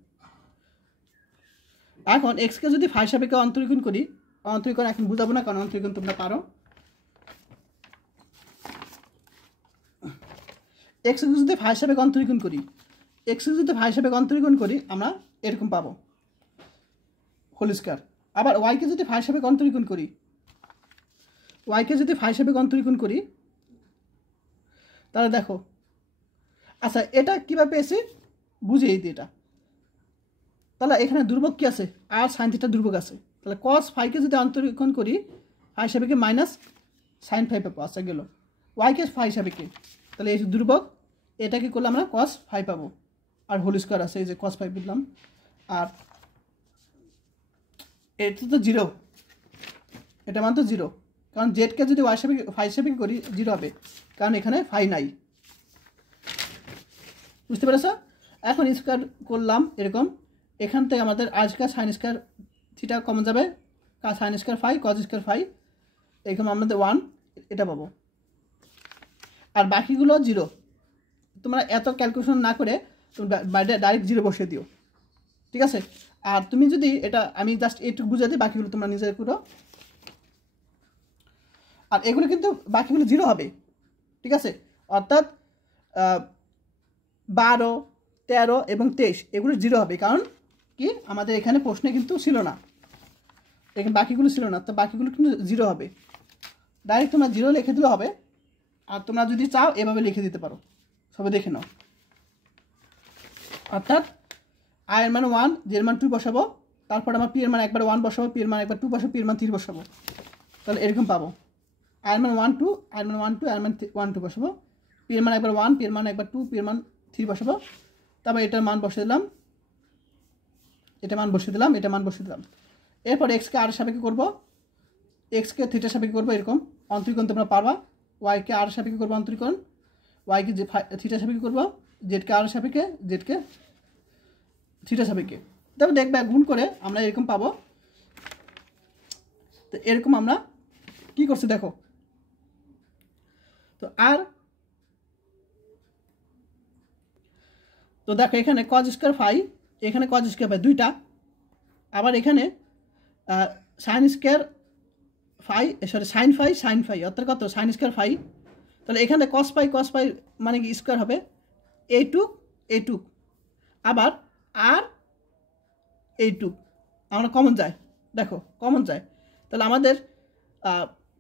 এখন এক্সকে যদি ফাই সাপেক্ষে অন্তরীকরণ করি, অন্তরীকরণ এখন বুঝাবো না কারণ অন্তরীকরণ তোমরা পারো। এক্সকে যদি ফাই সাপেক্ষে অন্তরীকরণ করি, এক্সকে যদি ফাই সাপেক্ষে অন্তরীকরণ করি আমরা এরকম পাবো হোল স্কয়ার। আবার ওয়াইকে যদি ফাই সাপেক্ষে অন্তরীকরণ করি, ওয়াইকে যদি ফাই সাপেক্ষে অন্তরীকরণ করি তাহলে দেখো, আচ্ছা এটা কীভাবে পেয়েছি বুঝিয়ে দিই এটা। তাহলে এখানে দুর্ভোগ কী আছে, আর সাইন থিটা দুর্ভোগ আছে, তাহলে কস ফাইকে যদি অন্তরীকরণ করি ফাই সাপেক্ষে মাইনাস সাইন ফাই পাবো। আচ্ছা গেল ওয়াইকে ফাই সাপেক্ষে, তাহলে এই দুর্ভোগ এটাকে করলে আমরা কস ফাই পাবো, আর হোল স্কয়ার আছে এই যে কস ফাই বুঝলাম। আর এটা তো 0, এটা মান তো 0, কারণ জেডকে যদি ওয়াই সাপেক্ষে ফাই সাপেক্ষে করি 0 হবে, কারণ এখানে ফাই নাই। বুঝতে পেরেছ? এখন স্কয়ার করলাম এরকম, এখান থেকে আমাদের R square sine square theta common যাবে, sine square phi cos square phi, এরকম আমাদের 1 এটা পাবো, আর বাকিগুলো 0। তোমরা এত ক্যালকুলেশন না করে তুমি বাইরে ডাইরেক্ট 0 বসিয়ে দিও, ঠিক আছে? আর তুমি যদি এটা আমি জাস্ট এইটুকু বুঝিয়ে দিই, বাকিগুলো তোমরা নিজে করো। আর এগুলো কিন্তু বাকিগুলো 0 হবে, ঠিক আছে? অর্থাৎ 12, 13 এবং 23 এগুলো 0 হবে, কারণ কি আমাদের এখানে প্রশ্নে কিন্তু ছিল না, এখানে বাকিগুলো ছিল না, তো বাকিগুলো কিন্তু 0 হবে। ডাইরেক্ট তোমরা 0 লিখে দিলে হবে, আর তোমরা যদি চাও এভাবে লিখে দিতে পারো, সবে দেখে নাও। অর্থাৎ আই এর মান 1, জের মান 2 বসাবো, তারপর আমার পি এর মান একবার 1 বসাবো, পি এর মান একবার 2 বসাবো, পি এর মান 3 বসাবো, তাহলে এরকম পাবো। আই এর মান 1 2, আই এর মান 1 2, আই এর মান 1 2 বসাবো, পি এর মান একবার 1, পি এর মান একবার 2, পি এর মান 3 বসাবো, তারপর এটার মান বসিয়ে দিলাম, এটা মান বসিয়ে দিলাম, এটা মান বসিয়ে দিলাম। এরপর এক্সকে আর সাপেক্ষে করবো, এক্সকে থিটা সাপেক্ষে করবো, এরকম অন্তরীকরণ তোমরা পারবা। ওয়াইকে আর সাপেক্ষে করবো অন্তরীকরণ, ওয়াইকে থিটা সাপেক্ষে করবো, জেডকে আর সাপেক্ষে, জেডকে থিটা সাপেক্ষে। তারপর দেখবে গুণ করে আমরা এরকম পাবো। তো এরকম আমরা কি করছি দেখো, তো আর তো দেখো এখানে কজ স্কয়ার ফাই, এখানে কজ স্কয়ার ফাই দুইটা, আবার এখানে sine square phi, sorry sine phi অর্থাৎ কত সাইন স্কয়ার ফাই। তাহলে এখানে কস ফাই মানে কি স্কয়ার হবে, এইটুক, আবার আর এইটুক আমরা কমন যায়, দেখো কমন যায়, তাহলে আমাদের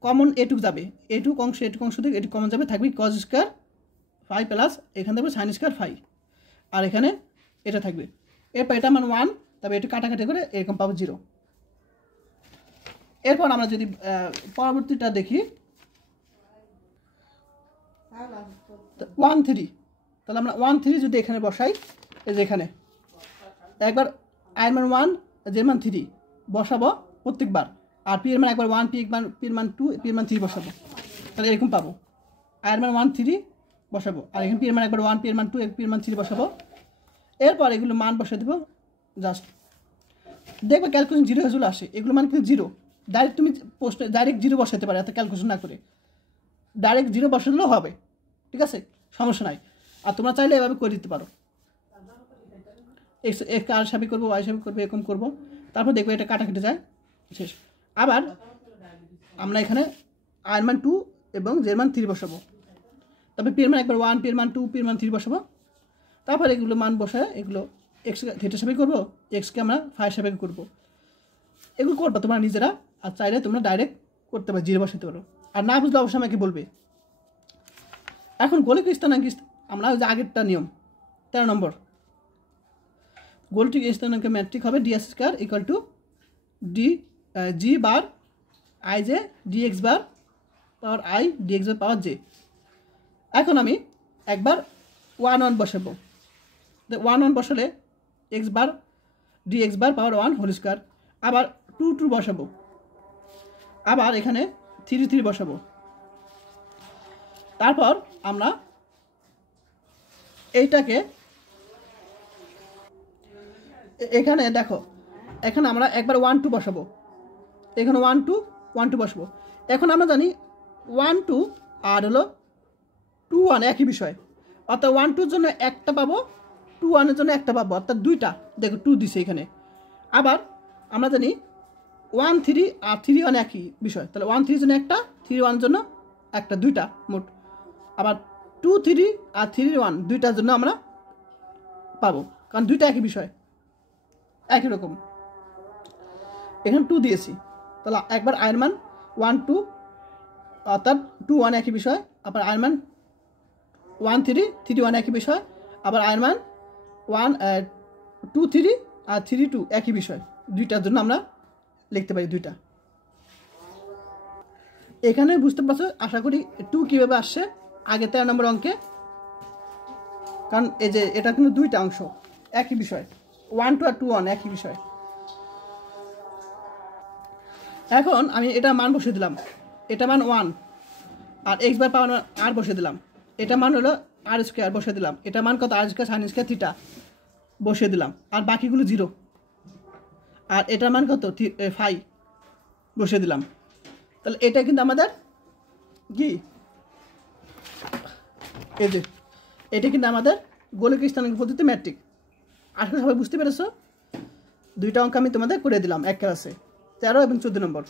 কমন এটুক যাবে, এটুক অংশ থেকে এটুক কমন যাবে, থাকবে কজ স্কয়ার ফাই প্লাস এখানে থাকবে সাইন স্কয়ার ফাই, আর এখানে এটা থাকবে। এরপর এটা মান 1, তবে একটু কাটাকাটি করে এরকম পাবো 0। এরপর আমরা যদি পরবর্তীটা দেখি 1 3, তাহলে আমরা 1 3 যদি এখানে বসাই, এই যে এখানে একবার আই মান 1, জের মান 3 বসাবো প্রত্যেকবার, আর পি এর মান একবার 1, পি এর মান 2, পি এর মান 3 বসাবো, তাহলে এরকম পাবো। আই এর মান 1 3 বসাবো, আর এখানে পি এর মান একবার 1, পি এর মান 2, পি এর মান 3 বসাবো। এরপর এগুলো মান বসিয়ে দেবো, জাস্ট দেখবে ক্যালকুলেশন 0 চলে আসে, এগুলো মান কিন্তু 0, ডাইরেক্ট তুমি পোস্টে ডাইরেক্ট 0 বসাতে পারো এত ক্যালকুলেশন না করে, ডাইরেক্ট 0 বসে দিলেও হবে, ঠিক আছে, সমস্যা নাই। আর তোমরা চাইলে এভাবে করে দিতে পারো, এক্স আর হিসাবে করবো, ওয়াই হিসাবে করবো, এরকম করবো। তারপর দেখবো এটা কাটা কেটে যায়, শেষ। আবার আমরা এখানে আয়ের মান 2 এবং জের মান 3 বসাবো। তবে পি এর মান একবার 1, পি এর মান 2, পি এর মান 3 বসাবো। তারপর এগুলো মান বসায় এগুলো এক্স থিটা হিসাবে করবো, এক্সকে আমরা ফাই হিসাবে করবো। এগুলো করবো তোমরা নিজেরা, আর চাইলে তোমরা ডাইরেক্ট করতে পারো, 0 বসাতে পারো। আর না বুঝলে অবশ্যই আমাকে বলবে। এখন গোলক স্থানাঙ্ক আমরা ওই যে আগেরটা নিয়ম 13 নম্বর, গোলক স্থানাঙ্ক ম্যাট্রিক হবে D S square equal to D G bar I J D x bar power I D x bar power J. এখন আমি একবার 1 বসাবো, 1 বসালে x bar D x bar পাওয়ার 1 হোল স্কয়ার। আবার 2 বসাবো, আবার এখানে 3 বসাবো। তারপর আমরা এইটাকে এখানে দেখো, এখানে আমরা একবার 1 2 বসাবো, এখানে 1 2 বসাবো। এখন আমরা জানি 1 2 আর হলো 2 1 একই বিষয়, অর্থাৎ 1 2 জন্য একটা পাবো, 2 1 জন্য একটা পাবো, অর্থাৎ দুইটা। দেখো 2 দিছে এখানে। আবার আমরা জানি 1 3 আর 3 1 একই বিষয়, তাহলে 1 3 জন্য একটা, 3 1 জন্য একটা, দুইটা মোট। আবার 2 3 আর 3 1 দুইটার জন্য আমরা পাবো, কারণ দুইটা একই বিষয়, একই রকম। এখানে 2 দিয়েছি, তাহলে একবার আয়ের মান 1 2 অর্থাৎ 2 1 একই বিষয়। আবার আয়ের মান 1 3 3 1 একই বিষয়। আবার আয়ের মান 1 2 3 আর 3 2 একই বিষয়, দুইটার জন্য আমরা লিখতে পারি দুইটা। এখানে বুঝতে পারছো আশা করি 2 কীভাবে আসছে আগে 13 নম্বর অঙ্কে, কারণ এই যে এটা কিন্তু দুইটা অংশ একই বিষয়, 1 2 আর 2 1 একই বিষয়। এখন আমি এটা মান বসিয়ে দিলাম, এটা মান 1 আর এক্স বার পাওয়ার আর বসিয়ে দিলাম, এটা মান হলো আর স্কোয়ার বসিয়ে দিলাম, এটা মান কত আর স্কোয়ার সাইন স্কোয়ার থিটা বসিয়ে দিলাম, আর বাকিগুলো 0। আর এটার মান কত 5 বসিয়ে দিলাম। তাহলে এটা কিন্তু আমাদের কি, এই যে এটা কিন্তু আমাদের গোলক স্থানাঙ্ক পদ্ধতি ম্যাট্রিক। আসলে সবাই বুঝতে পেরেছো? দুইটা অঙ্ক আমি তোমাদের করে দিলাম এক ক্লাসে, 13 এবং 14 নম্বর।